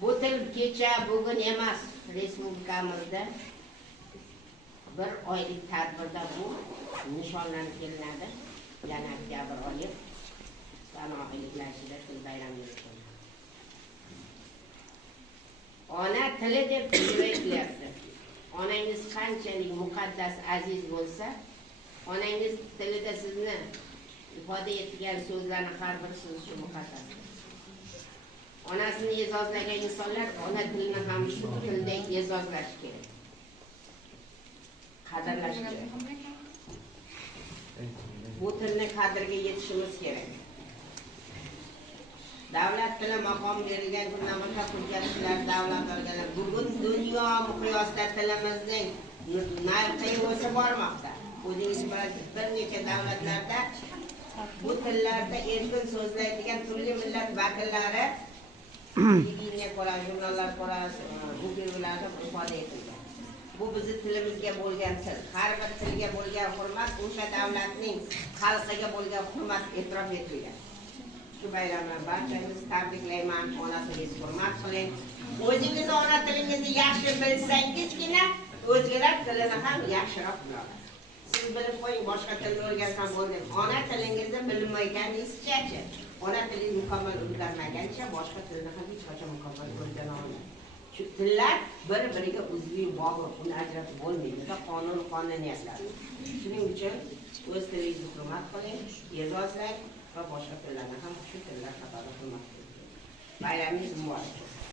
Bu til kecha bugun emas, respublikamizda bir oylik tadbirda bu nishonlanib kelinadi. Yana oktyabr oyi sanoqliklashida til bayrami o'tadi. Ona tili deb aytilyapti. Onangiz qanchalik muqaddas aziz bo'lsa, onangiz tilida sizni ifoda etgan so'zlarni har bir so'z shu muqaddas. Onasini e'zozlagan insonlar ona tilini ham shu tildek e'zozlash kerak. Qadrlash kerak. Bu tilni qadriga yetishimiz kerak. Davlat tili maqom berilgan kundan boshlab hujjatlar davlat organlari bugun dunyo miqyosida tilimizning narxi o'sib bormoqda. O'zingiz bilasiz, bir necha davlatlarda bu tillarda erkin so'zlaydigan turli millat vakillari televideniye ko'ra, jurnallar ko'ra, bu belgilarda ifoda etilgan. Bu bizning tilimizga bo'lgan til. Har bir tilga bo'lgan hurmat o'sha davlatning xalqiga bo'lgan hurmat e'tirof etilgan. Shu bayramlar barchangizni tabriklayman. Ona tilingizni hurmat qiling. O'zingiz ona tilingizni yaxshi bilsangizgina o'zgalar tilini ham yaxshiroq bilasiz. Siz bilib qo'ying, boshqa tilni o'rgansam bo'ldi. Ona tilingizni bilmaganingizcha, ona tilingiz mukammal o'rganmagancha boshqa tilni ham hech qachon mukammal o'rgana olmaysiz. Shu tillar bir-biriga uzviy bog'liq, uni ajratib bo'lmaydi. Qonuniyatlar. Shuning uchun o'z tilingizni hurmat qiling, e'zozlang va boshqa tillarni ham shu tillar qatorida hurmat qiling. Bayramingiz muborak bo'lsin.